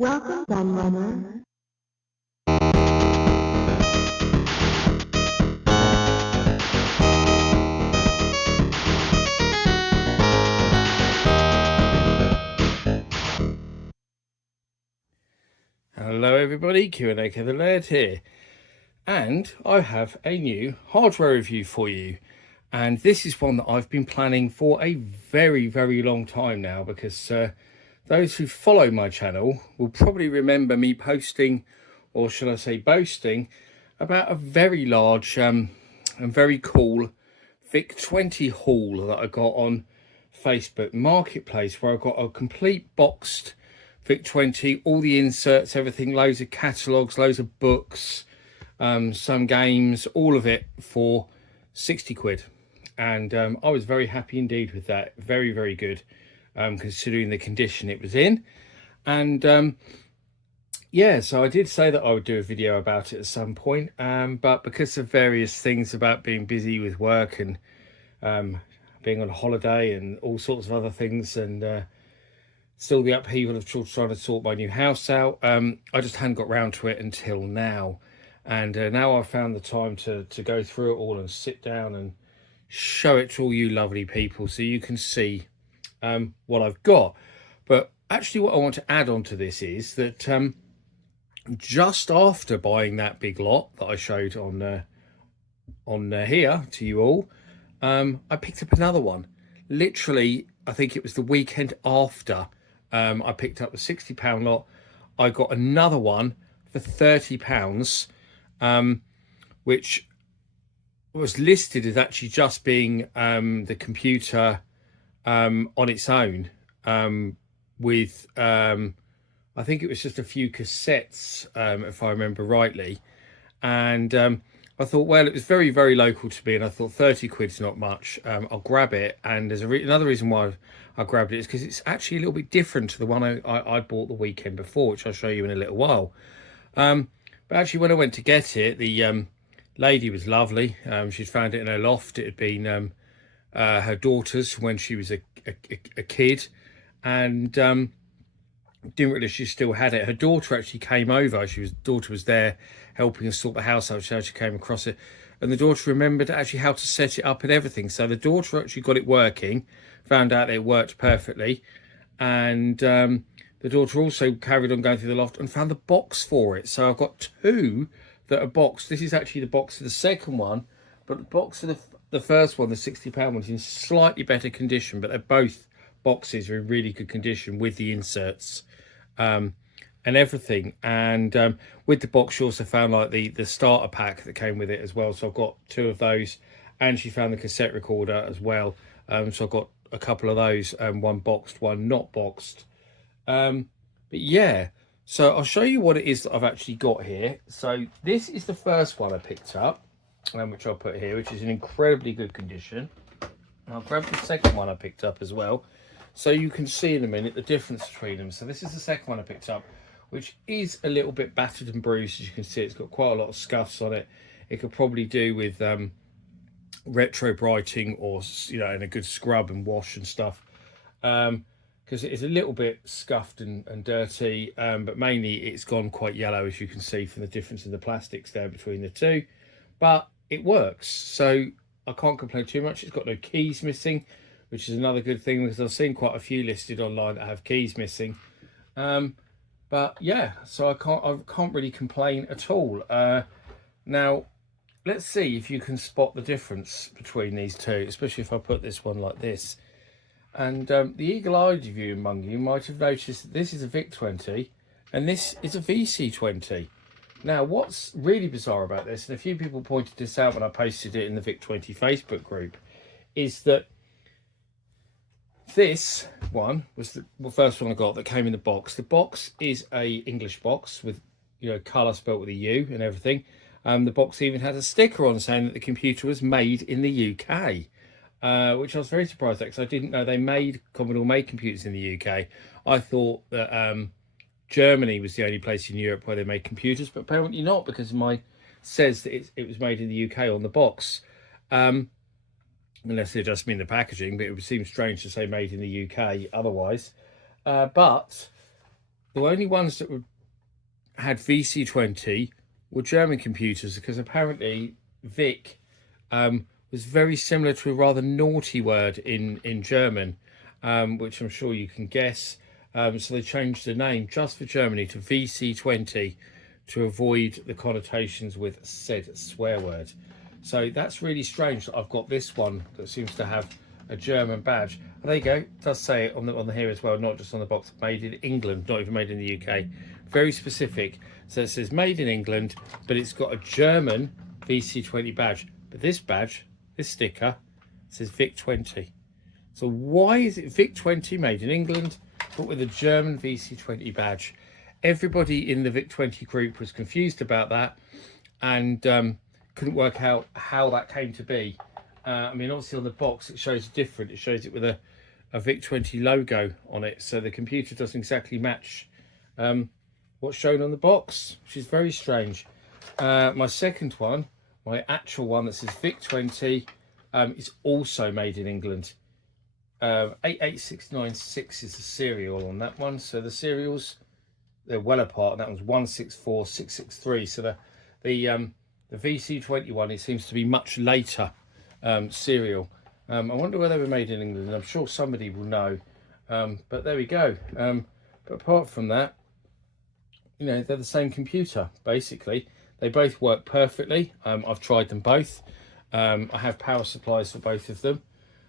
Welcome, Gunrunner. Hello everybody, Q&A Kevin Laird here, and I have a new hardware review for you. And this is one that I've been planning for a very long time now, because those who follow my channel will probably remember me posting, or should I say boasting, about a very large and very cool VIC-20 haul that I got on Facebook Marketplace, where I got a complete boxed VIC-20, all the inserts, everything, loads of catalogues, loads of books, some games, all of it for 60 quid. And I was very happy indeed with that. Very good, considering the condition it was in. And yeah, so I did say that I would do a video about it at some point, but because of various things about being busy with work and being on holiday and all sorts of other things, and still the upheaval of trying to sort my new house out, I just hadn't got round to it until now. And now I've found the time to go through it all and sit down and show it to all you lovely people so you can see what I've got. But actually what I want to add on to this is that just after buying that big lot that I showed on here to you all, I picked up another one. Literally, I think it was the weekend after I picked up the £60 lot. I got another one for £30, which was listed as actually just being the computer on its own, with I think it was just a few cassettes, if I remember rightly. And I thought, well, it was very local to me, and I thought 30 quid's not much. I'll grab it. And there's another reason why I grabbed it is because it's actually a little bit different to the one I bought the weekend before, which I'll show you in a little while. But actually, when I went to get it, the lady was lovely. She'd found it in her loft. It had been her daughter's when she was a kid, and didn't realise she still had it. Her daughter actually came over. Daughter was there helping us sort the house out. She came across it, and the daughter remembered actually how to set it up and everything. So the daughter actually got it working, found out that it worked perfectly, and the daughter also carried on going through the loft and found the box for it. So I've got two that are boxed. This is actually the box of the second one, but the box of the first one, the £60 one, is in slightly better condition, but they're both boxes are in really good condition with the inserts and everything. And with the box, you also found like the starter pack that came with it as well. So I've got two of those, and she found the cassette recorder as well. So I've got a couple of those, one boxed, one not boxed. But yeah, so I'll show you what it is that I've actually got here. So this is the first one I picked up, which I'll put here, which is in incredibly good condition. And I'll grab the second one I picked up as well, so you can see in a minute the difference between them. So this is the second one I picked up, which is a little bit battered and bruised. As you can see, it's got quite a lot of scuffs on it. It could probably do with retro brighting, or, you know, in a good scrub and wash and stuff, because it is a little bit scuffed and dirty, but mainly it's gone quite yellow, as you can see from the difference in the plastics there between the two. But it works, so I can't complain too much. It's got no keys missing, which is another good thing, because I've seen quite a few listed online that have keys missing. But yeah, so I can't really complain at all. Now let's see if you can spot the difference between these two, especially if I put this one like this. And the eagle-eyed of you among you might have noticed that this is a VIC-20 and this is a VC-20. Now, what's really bizarre about this, and a few people pointed this out when I posted it in the VIC-20 Facebook group, is that this one was the first one I got that came in the box. The box is a English box with, you know, colour spelt with a U and everything. The box even had a sticker on saying that the computer was made in the UK, which I was very surprised at, because I didn't know Commodore made computers in the UK. I thought that Germany was the only place in Europe where they made computers, but apparently not, because mine says that it was made in the UK on the box. Unless they just mean the packaging, but it would seem strange to say made in the UK otherwise. But the only ones that had VC-20 were German computers, because apparently VIC was very similar to a rather naughty word in German, which I'm sure you can guess. So they changed the name just for Germany to VC-20 to avoid the connotations with said swear word. So that's really strange that I've got this one that seems to have a German badge. And there you go, it does say it on the here as well, not just on the box. Made in England, not even made in the UK. Very specific. So it says made in England, but it's got a German VC-20 badge. But this badge, this sticker, says VIC-20. So why is it VIC-20 made in England, but with a German VC-20 badge? Everybody in the VIC-20 group was confused about that, and couldn't work out how that came to be. I mean, obviously on the box it shows different. It shows it with a VIC-20 logo on it, so the computer doesn't exactly match what's shown on the box, which is very strange. My second one, my actual one that says VIC-20, is also made in England. 88696 is the serial on that one. So the serials, they're well apart, and that one's 164663. So the VC-20 one, it seems to be much later serial. I wonder where they were made in England. I'm sure somebody will know. But there we go. But apart from that, you know, they're the same computer, basically. They both work perfectly. I've tried them both. I have power supplies for both of them.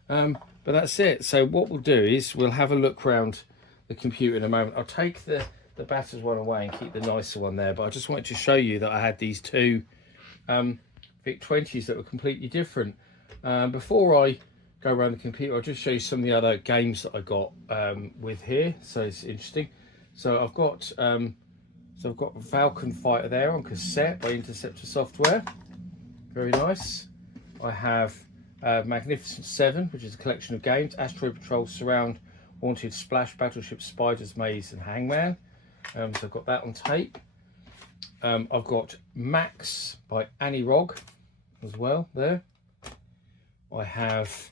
But that's it. So what we'll do is we'll have a look around the computer in a moment. I'll take the battered one away and keep the nicer one there. But I just wanted to show you that I had these two VIC-20s that were completely different. Before I go around the computer, I'll just show you some of the other games that I got with here. So it's interesting. So I've got Falcon Fighter there on cassette by Interceptor Software. Very nice. I have Magnificent 7, which is a collection of games. Asteroid Patrol, Surround, Haunted Splash, Battleship, Spiders, Maze and Hangman. So I've got that on tape. I've got Max by Annie Rog as well there. I have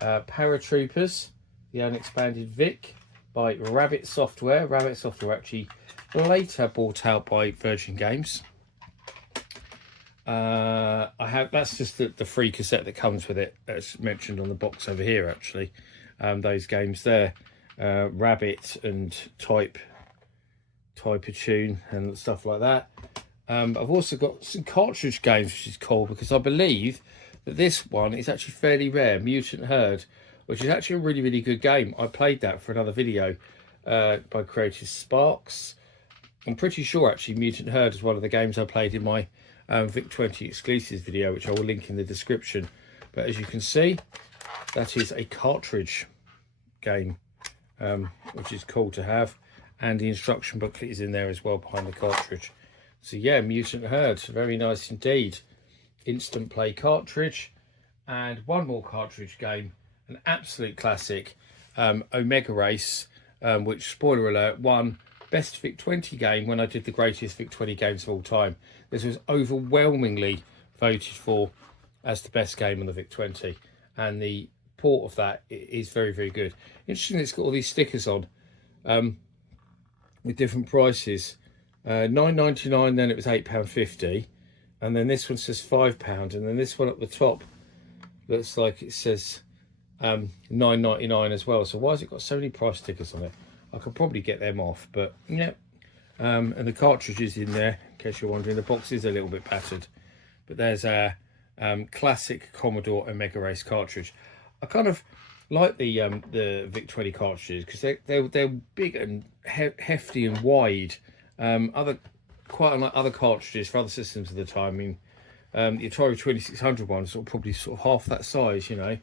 Paratroopers, the unexpanded VIC by Rabbit Software. Rabbit Software actually later bought out by Virgin Games. That's just the free cassette that comes with it, as mentioned on the box over here actually. Those games there, Rabbit and Type a Tune and stuff like that. I've also got some cartridge games, which is cool because I believe that this one is actually fairly rare. Mutant Herd, which is actually a really, really good game. I played that for another video by Creative Sparks. I'm pretty sure actually Mutant Herd is one of the games I played in my VIC-20 exclusives video, which I will link in the description. But as you can see, that is a cartridge game, which is cool to have. And the instruction booklet is in there as well behind the cartridge. So yeah, Mutant Herd, very nice indeed. Instant play cartridge. And one more cartridge game, an absolute classic, Omega Race, which, spoiler alert, won best VIC-20 game when I did the greatest VIC-20 games of all time. This was overwhelmingly voted for as the best game on the VIC-20, and the port of that is very, very good. Interesting, it's got all these stickers on with different prices. £9.99, then it was £8.50, and then this one says £5, and then this one at the top looks like it says £9.99 as well. So why has it got so many price stickers on it? I could probably get them off, but yeah. And the cartridge is in there, in case you're wondering. The box is a little bit battered, but there's a classic Commodore Omega Race cartridge. I kind of like the VIC-20 cartridges because they're big and hefty and wide. Quite unlike other cartridges for other systems at the time. I mean, the Atari 2600 ones are probably sort of half that size, you know,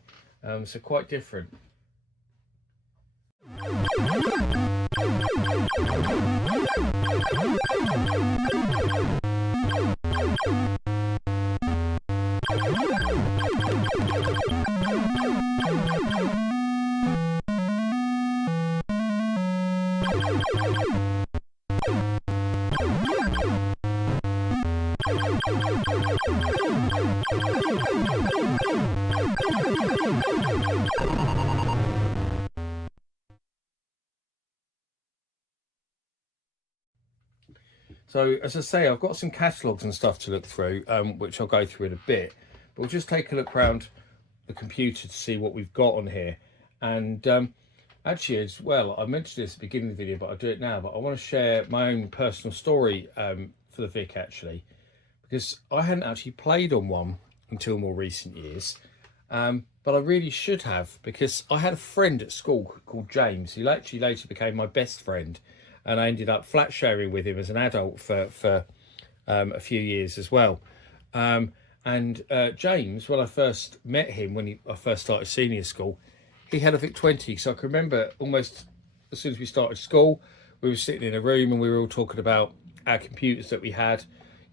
so quite different. So as I say, I've got some catalogues and stuff to look through, which I'll go through in a bit. But we'll just take a look around the computer to see what we've got on here. And actually, as well, I mentioned this at the beginning of the video, but I'll do it now. But I want to share my own personal story for the VIC, actually, because I hadn't actually played on one until more recent years. But I really should have, because I had a friend at school called James, who actually later became my best friend, and I ended up flat sharing with him as an adult for a few years as well. And James, when I first met him, when I first started senior school, he had a VIC-20. So I can remember almost as soon as we started school, we were sitting in a room and we were all talking about our computers that we had.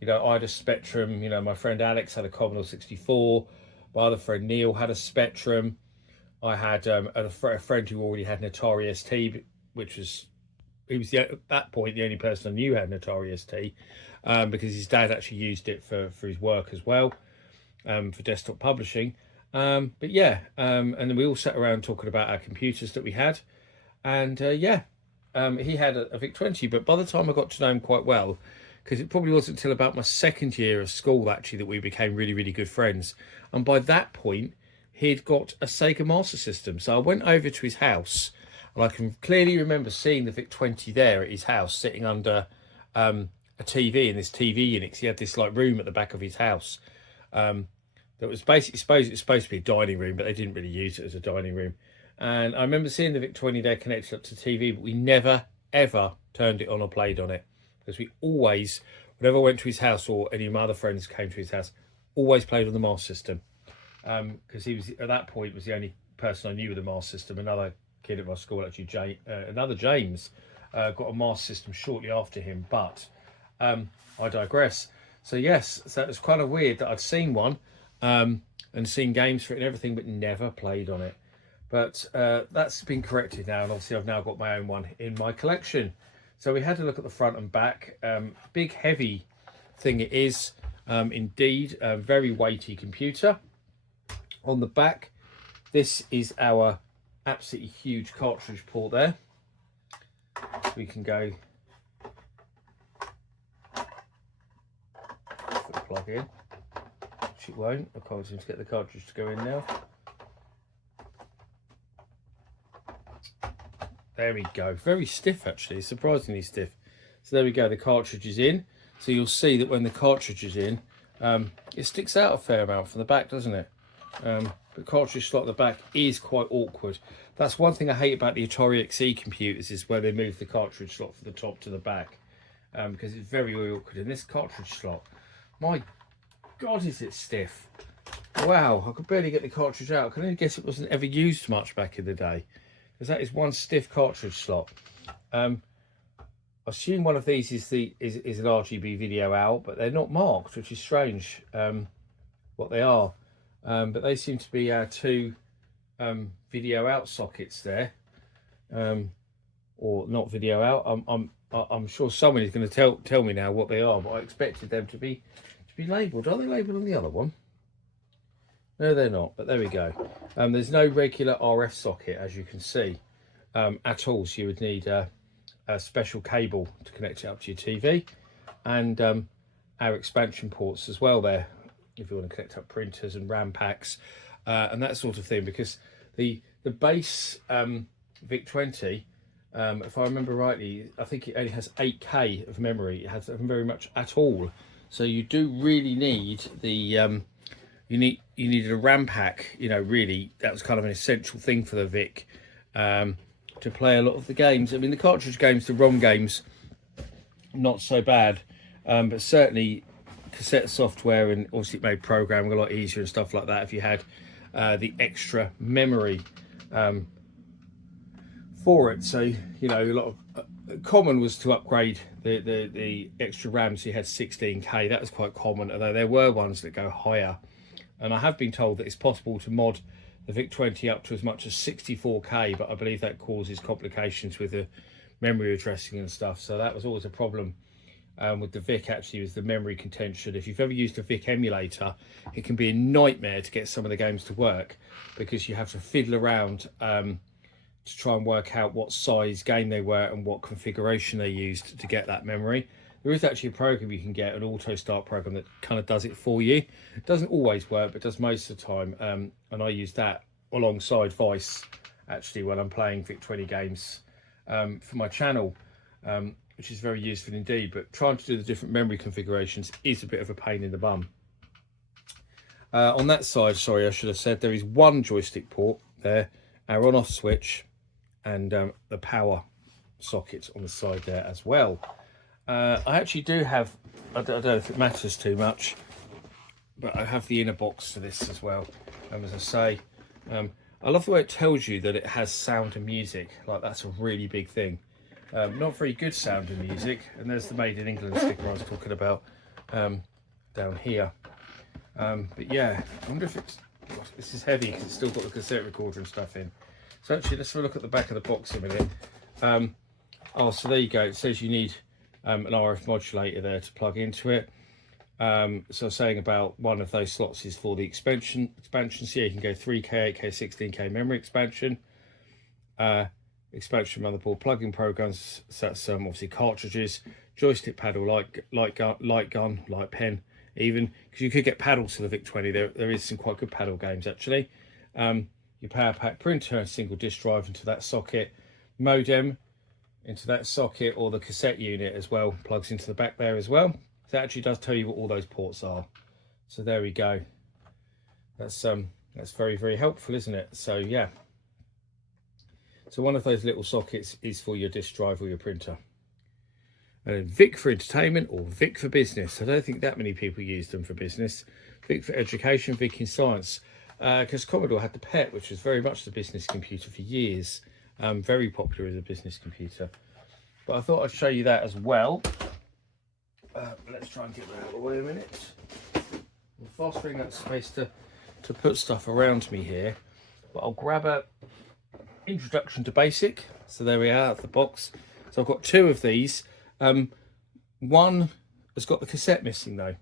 You know, I had a Spectrum, you know, my friend Alex had a Commodore 64, my other friend Neil had a Spectrum. I had a friend who already had an Atari ST, which was, he was at that point the only person I knew had an Atari ST, because his dad actually used it for his work as well, for desktop publishing. But yeah, and then we all sat around talking about our computers that we had, and yeah, he had a VIC-20, but by the time I got to know him quite well, because it probably wasn't until about my second year of school actually that we became really, really good friends. And by that point, he'd got a Sega Master System. So I went over to his house, and I can clearly remember seeing the VIC-20 there at his house, sitting under a TV in this TV unit. He had this like room at the back of his house that was basically supposed to be a dining room, but they didn't really use it as a dining room. And I remember seeing the VIC-20 there connected up to TV, but we never, ever turned it on or played on it. Because we always, whenever I went to his house or any of my other friends came to his house, always played on the Master System. Because he was, at that point, was the only person I knew with a Master System. Another kid at my school, actually, another James, got a Master System shortly after him. But I digress. So yes, so it was kind of weird that I'd seen one and seen games for it and everything, but never played on it. But that's been corrected now, and obviously I've now got my own one in my collection. So we had a look at the front and back. Big, heavy thing it is, indeed. A very weighty computer. On the back, this is our absolutely huge cartridge port there. We can go plug in, which it won't. I can't seem to get the cartridge to go in now. There we go. Very stiff, actually, surprisingly stiff. So there we go, the cartridge is in. So you'll see that when the cartridge is in, it sticks out a fair amount from the back, doesn't it? The cartridge slot at the back is quite awkward. That's one thing I hate about the Atari XE computers, is where they move the cartridge slot from the top to the back, because it's very, very awkward. And this cartridge slot, my God, is it stiff. Wow, I could barely get the cartridge out. I can only guess it wasn't ever used much back in the day, because that is one stiff cartridge slot. I assume one of these is an RGB video out, but they're not marked, which is strange what they are. But they seem to be our two video out sockets there, or not video out. I'm sure someone is going to tell me now what they are, but I expected them to be labelled. Are they labelled on the other one? No, they're not, but there we go. There's no regular RF socket, as you can see, at all. So you would need a special cable to connect it up to your TV, and our expansion ports as well there, if you want to connect up printers and RAM packs and that sort of thing. Because the base VIC-20, if I remember rightly, I think it only has 8K of memory. It has very much at all. So you do really need the you needed a RAM pack, you know, really. That was kind of an essential thing for the VIC to play a lot of the games. I mean, the cartridge games, the ROM games, not so bad, but certainly cassette software, and obviously it made programming a lot easier and stuff like that if you had the extra memory for it. So, you know, a lot of common was to upgrade the extra RAM, so you had 16K. That was quite common, although there were ones that go higher. And I have been told that it's possible to mod the VIC-20 up to as much as 64K, but I believe that causes complications with the memory addressing and stuff. So that was always a problem with the VIC, actually, was the memory contention. If you've ever used a VIC emulator, it can be a nightmare to get some of the games to work, because you have to fiddle around to try and work out what size game they were and what configuration they used to get that memory. There is actually a program you can get, an auto start program that kind of does it for you. It doesn't always work, but does most of the time. And I use that alongside Vice actually when I'm playing VIC-20 games for my channel, which is very useful indeed. But trying to do the different memory configurations is a bit of a pain in the bum. On that side, sorry, I should have said, there is one joystick port there, our on-off switch, and the power sockets on the side there as well. I actually do have, I don't know if it matters too much, but I have the inner box for this as well. As I say, I love the way it tells you that it has sound and music. Like, that's a really big thing. Not very good sound and music, and there's the Made in England sticker I was talking about down here. But yeah, I wonder if it's, this is heavy because it's still got the cassette recorder and stuff in. So actually, let's have a look at the back of the box in a minute. Oh, so there you go. It says you need an RF modulator there to plug into it. So I was saying about one of those slots is for the expansion. So yeah, you can go 3K, 8K, 16K memory expansion. Expansion motherboard, plug-in programs. So that's obviously cartridges, joystick paddle, light gun, light pen. Even because you could get paddles for the VIC-20. There is some quite good paddle games actually. Your power pack, printer, single disk drive into that socket, modem into that socket, or the cassette unit as well plugs into the back there as well. So that actually does tell you what all those ports are. So there we go. That's very, very helpful, isn't it? So yeah. So one of those little sockets is for your disk drive or your printer. And VIC for entertainment, or VIC for business. I don't think that many people use them for business. VIC for education, VIC in science. Because Commodore had the PET, which was very much the business computer for years. Very popular as a business computer. But I thought I'd show you that as well. Let's try and get that out of the way a minute. I'm fostering that space to put stuff around me here. But I'll grab a Introduction to Basic. So there we are, at the box. So I've got two of these. One has got the cassette missing though.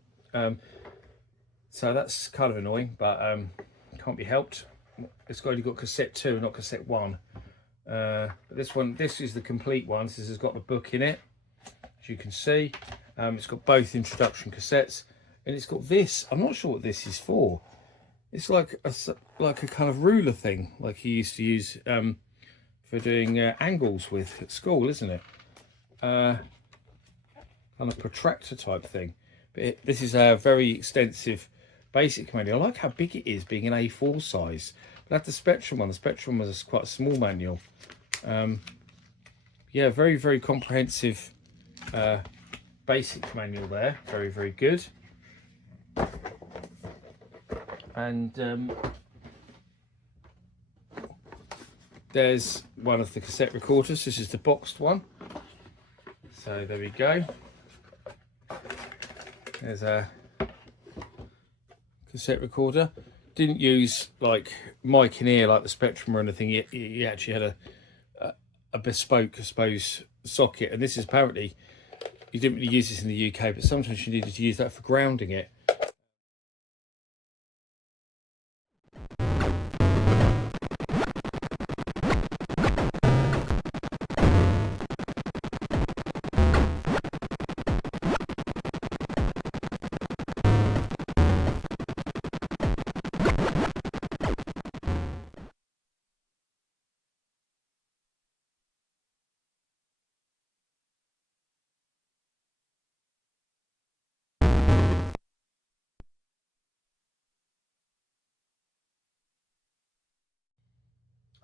So that's kind of annoying, but can't be helped. It's only got cassette 2, not cassette 1. But this is the complete one. This has got the book in it, as you can see. It's got both introduction cassettes, and it's got this. I'm not sure what this is for. It's like a kind of ruler thing, like you used to use for doing angles with at school, isn't it? Kind of protractor type thing. But this is a very extensive basic manual. I like how big it is, being an A4 size. But I have the Spectrum one. The Spectrum was quite a small manual. Yeah, very, very comprehensive basic manual there. Very, very good. And there's one of the cassette recorders. This is the boxed one. So there we go. There's a cassette recorder. Didn't use like mic in ear like the Spectrum or anything. He actually had a bespoke, I suppose, socket. And this is apparently, you didn't really use this in the UK, but sometimes you needed to use that for grounding it.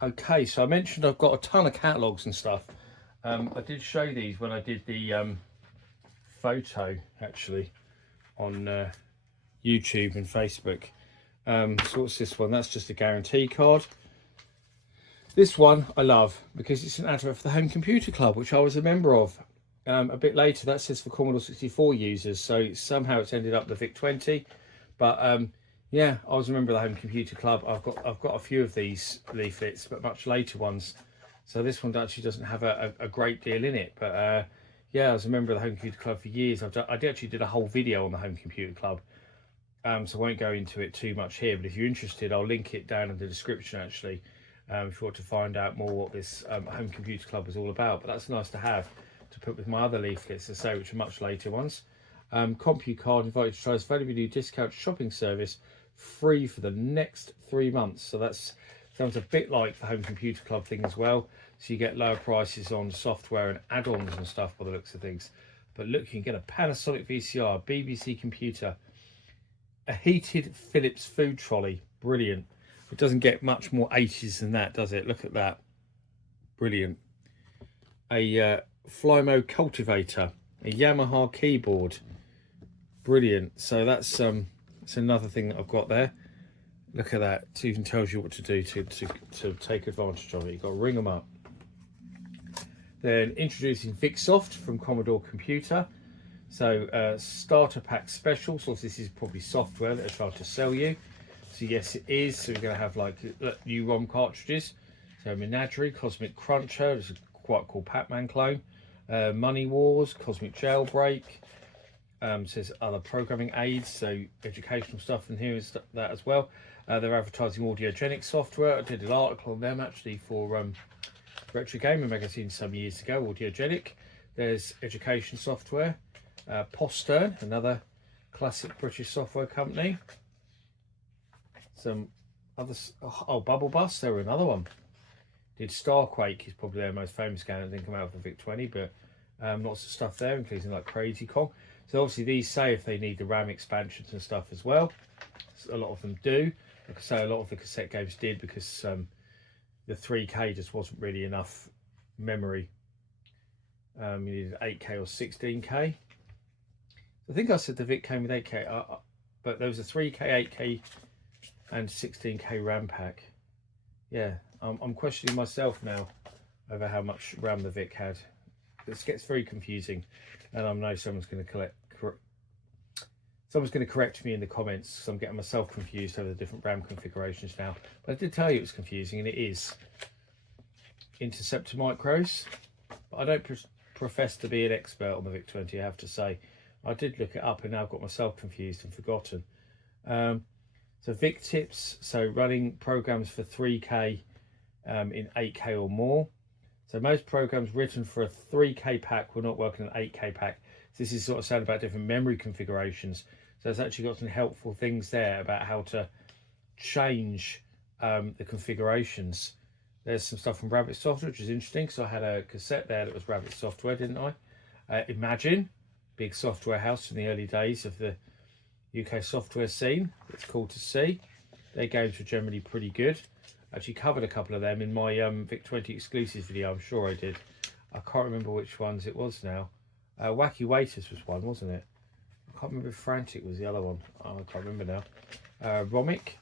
Okay, so I mentioned I've got a ton of catalogues and stuff. I did show these when I did the photo, actually, on YouTube and Facebook. So what's this one? That's just a guarantee card. This one I love because it's an advert for the Home Computer Club, which I was a member of. A bit later, that says for Commodore 64 users, so somehow it's ended up the VIC-20. But yeah, I was a member of the Home Computer Club. I've got a few of these leaflets, but much later ones. So this one actually doesn't have a great deal in it. But yeah, I was a member of the Home Computer Club for years. I actually did a whole video on the Home Computer Club. So I won't go into it too much here. But if you're interested, I'll link it down in the description actually. If you want to find out more what this Home Computer Club is all about. But that's nice to have. to put with my other leaflets, to say, which are much later ones. CompuCard invited to try this valuable new discount shopping service free for the next 3 months. So that's sounds a bit like the Home Computer Club thing as well. So you get lower prices on software and add-ons and stuff by the looks of things. But look, you can get a Panasonic VCR, BBC computer, a heated Philips food trolley. Brilliant. It doesn't get much more 80s than that, does it? Look at that. Brilliant. A Flymo cultivator, a Yamaha keyboard. Brilliant. So that's another thing that I've got there. Look at that. It even tells you what to do to take advantage of it. You've got to ring them up. Then introducing VicSoft from Commodore Computer. So starter pack special. So this is probably software that they're trying to sell you. So yes, it is. So we're going to have like new ROM cartridges. So Menagerie, Cosmic Cruncher. This is quite cool Pac-Man clone. Money Wars, Cosmic Jailbreak. Says other programming aids, so educational stuff in here is that as well. They're advertising Audiogenic software. I did an article on them actually for Retro Gamer magazine some years ago. Audiogenic. There's education software. Postern, another classic British software company. Some others. Oh, Bubble Bus. They were another one. Did Starquake is probably their most famous game. It didn't come out for VIC-20, but lots of stuff there, including like Crazy Kong. So obviously these say if they need the RAM expansions and stuff as well. A lot of them do. Like I say, a lot of the cassette games did, because the 3K just wasn't really enough memory. You needed 8K or 16K. I think I said the VIC came with 8K, but there was a 3K, 8K and 16K RAM pack. Yeah, I'm questioning myself now over how much RAM the VIC had. This gets very confusing, and I know someone's going to correct me in the comments, because I'm getting myself confused over the different RAM configurations now. But I did tell you it was confusing, and it is. Interceptor micros, but I don't profess to be an expert on the VIC-20, I have to say. I did look it up, and now I've got myself confused and forgotten. So VIC tips, so running programs for 3K in 8K or more. So most programs written for a 3K pack will not work in an 8K pack. So this is sort of saying about different memory configurations. So it's actually got some helpful things there about how to change the configurations. There's some stuff from Rabbit Software, which is interesting, because I had a cassette there that was Rabbit Software, didn't I? Imagine, big software house in the early days of the UK software scene. It's cool to see. Their games were generally pretty good. Actually covered a couple of them in my VIC-20 exclusives video, I'm sure I did. I can't remember which ones it was now. Wacky Waiters was one, wasn't it? I can't remember if Frantic was the other one. Oh, I can't remember now. Romic.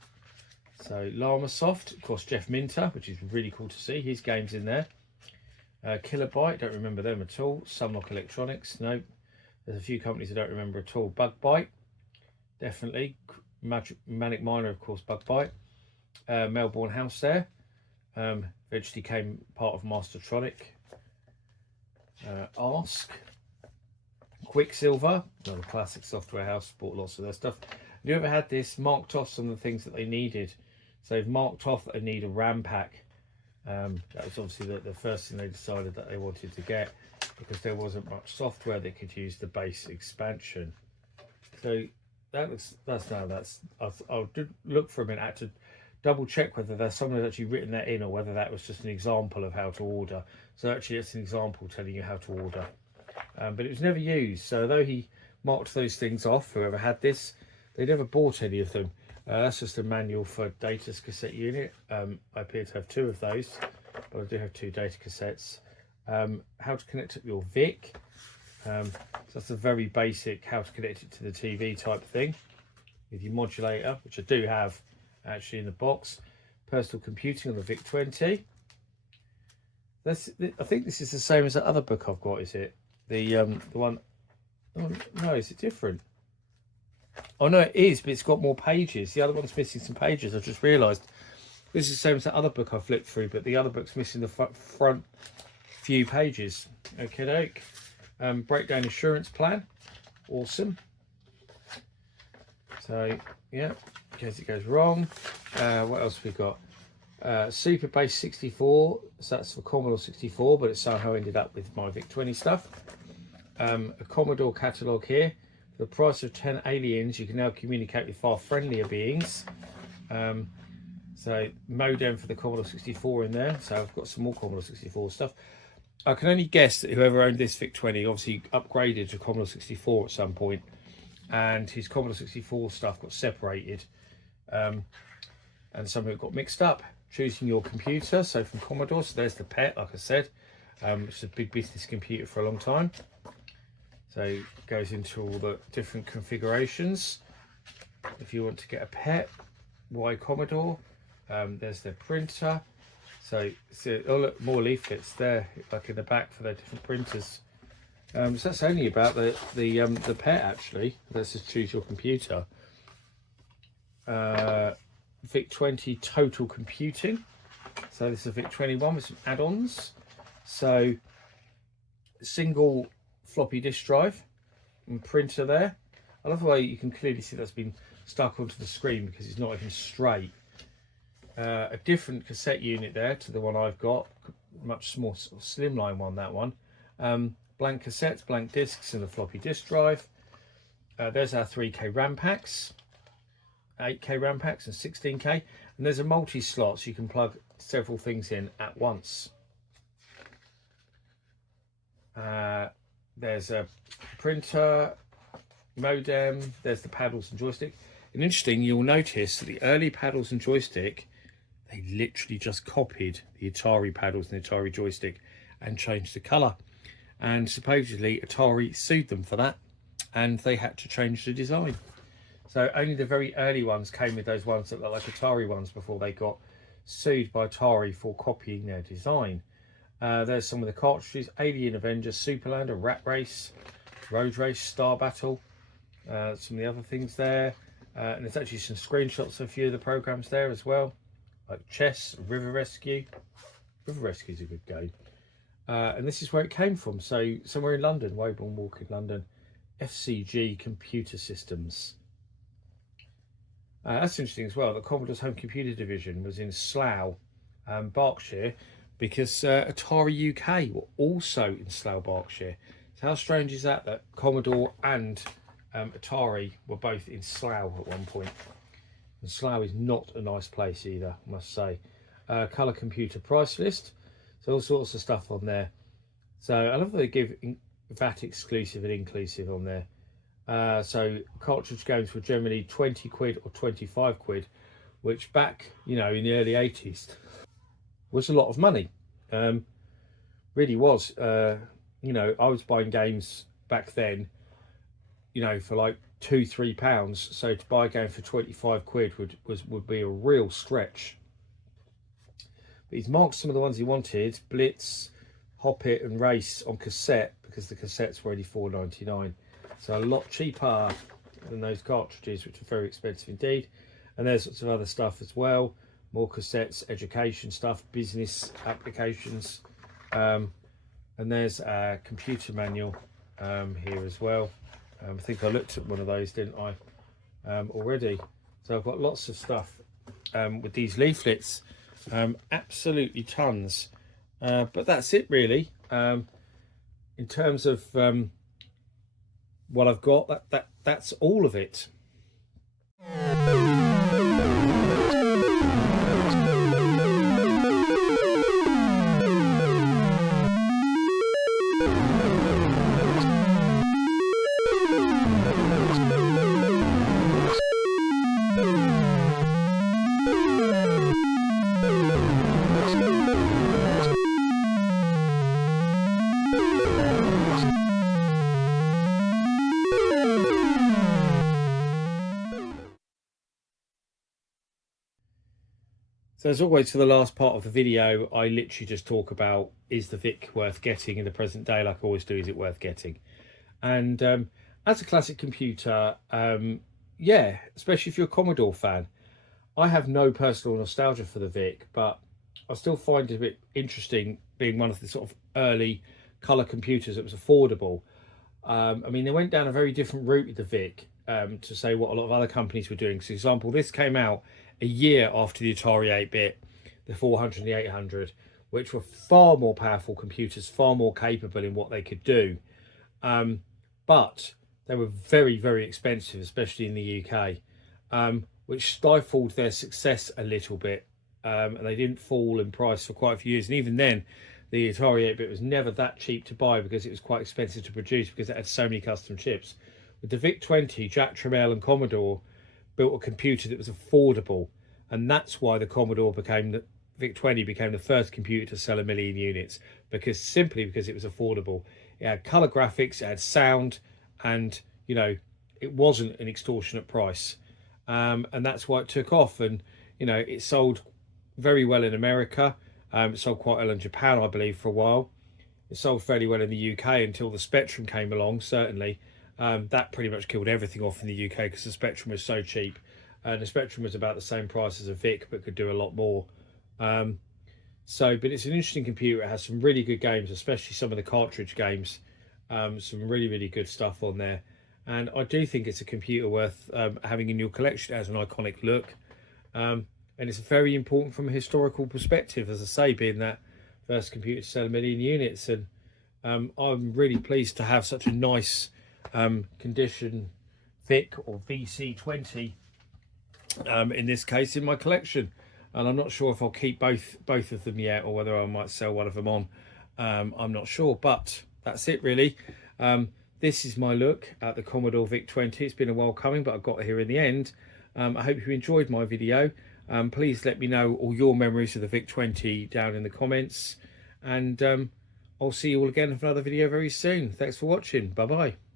So Llamasoft, of course Jeff Minter, which is really cool to see. His game's in there. Kilobyte, don't remember them at all. Sunlock Electronics, nope. There's a few companies I don't remember at all. Bugbite, definitely. Manic Miner, of course, Bugbite. Melbourne House there. Eventually became part of Mastertronic. Ask. Quicksilver, another classic software house, bought lots of their stuff. Have you ever had this marked off some of the things that they needed? So they've marked off that they need a RAM pack. That was obviously the first thing they decided that they wanted to get, because there wasn't much software that could use the base expansion. So I did look for a minute to double check whether there's someone that's actually written that in, or whether that was just an example of how to order. So actually it's an example telling you how to order, but it was never used. So though he marked those things off, whoever had this, they never bought any of them. That's just a manual for Data's cassette unit. I appear to have 2 of those, but I do have 2 data cassettes. How to connect up your VIC. So that's a very basic how to connect it to the TV type thing with your modulator, which I do have actually in the box. Personal computing on the VIC-20. I think this is the same as the other book I've got, is it? The one, oh, no, is it different? Oh no, it is, but it's got more pages. The other one's missing some pages. I just realised this is the same as the other book I flipped through, but the other book's missing the front few pages. Okay, doke. Breakdown insurance plan, awesome. So yeah, in case it goes wrong. What else we got? Super Base 64, so that's for Commodore 64, but it somehow ended up with my VIC-20 stuff. A Commodore catalogue here. For the price of 10 aliens, you can now communicate with far friendlier beings. So modem for the Commodore 64 in there. So I've got some more Commodore 64 stuff. I can only guess that whoever owned this VIC-20 obviously upgraded to Commodore 64 at some point, and his Commodore 64 stuff got separated, and some of it got mixed up. Choosing your computer, so from Commodore, so there's the PET, like I said. It's a big business computer for a long time. So it goes into all the different configurations. If you want to get a PET, why Commodore? There's their printer. So oh look, more leaflets there, like in the back for their different printers. So that's only about the PET actually. Let's just choose your computer. VIC-20 Total Computing. So this is a VIC-21 with some add-ons. So single floppy disk drive and printer there. I love the way you can clearly see that's been stuck onto the screen because it's not even straight. A different cassette unit there to the one I've got, much more sort of slimline one, that one. Blank cassettes, blank discs, and a floppy disk drive. There's our 3K RAM packs, 8K RAM packs, and 16K. And there's a multi-slot, so you can plug several things in at once. There's a printer, modem, there's the paddles and joystick. And interesting, you'll notice that the early paddles and joystick, they literally just copied the Atari paddles and the Atari joystick and changed the colour. And supposedly Atari sued them for that, and they had to change the design. So only the very early ones came with those ones that look like Atari ones before they got sued by Atari for copying their design. There's some of the cartridges: Alien, Avenger, Superlander, Rat Race, Road Race, Star Battle. Some of the other things there. And there's actually some screenshots of a few of the programs there as well, like Chess, River Rescue. River Rescue is a good game. And this is where it came from. So somewhere in London, Weybourne Walk in London, FCG Computer Systems. That's interesting as well. The Commodore's home computer division was in Slough, Berkshire, because Atari UK were also in Slough, Berkshire. So how strange is that, that Commodore and Atari were both in Slough at one point? And Slough is not a nice place either, I must say. Colour computer price list. So all sorts of stuff on there. So I love that they give VAT exclusive and inclusive on there. So cartridge games were generally 20 quid or 25 quid, which back, you know, in the early 80s was a lot of money. Really was. You know, I was buying games back then, you know, for like £2-3. So to buy a game for 25 quid would be a real stretch. But he's marked some of the ones he wanted: Blitz, Hop It, and Race on cassette, because the cassettes were only £4.99. So a lot cheaper than those cartridges, which are very expensive indeed. And there's lots of other stuff as well. More cassettes, education stuff, business applications. And there's a computer manual here as well. I think I looked at one of those, didn't I, already? So I've got lots of stuff with these leaflets, absolutely tons. But that's it really. In terms of what I've got, that's all of it. So as always, for the last part of the video, I literally just talk about, is the VIC worth getting in the present day? Like I always do, is it worth getting? And as a classic computer, yeah, especially if you're a Commodore fan, I have no personal nostalgia for the VIC, but I still find it a bit interesting being one of the sort of early colour computers that was affordable. I mean, they went down a very different route with the VIC to say what a lot of other companies were doing. So, for example, this came out a year after the Atari 8-bit. the 400 and the 800, which were far more powerful computers, far more capable in what they could do. But they were very, very expensive, especially in the UK, which stifled their success a little bit. And they didn't fall in price for quite a few years. And even then, the Atari 8-bit was never that cheap to buy because it was quite expensive to produce because it had so many custom chips. With the VIC-20, Jack Tramiel and Commodore built a computer that was affordable, and that's why the Commodore became the VIC-20 became the first computer to sell 1 million units, simply because it was affordable. It had color graphics, it had sound, and you know, it wasn't an extortionate price, and that's why it took off. And you know, it sold very well in America. It sold quite well in Japan, I believe, for a while. It sold fairly well in the UK until the Spectrum came along, certainly. That pretty much killed everything off in the UK because the Spectrum was so cheap. And the Spectrum was about the same price as a VIC, but could do a lot more. But it's an interesting computer. It has some really good games, especially some of the cartridge games. Some really, really good stuff on there. And I do think it's a computer worth having in your collection. It has an iconic look. And it's very important from a historical perspective, as I say, being that first computer to sell 1 million units. And I'm really pleased to have such a nice condition VIC or VC20 in this case in my collection. And I'm not sure if I'll keep both of them yet, or whether I might sell one of them on. I'm not sure, but that's it really. This is my look at the Commodore VIC-20. It's been a while coming, but I got here in the end. I hope you enjoyed my video. Please let me know all your memories of the VIC-20 down in the comments, and I'll see you all again for another video very soon. Thanks for watching. Bye bye.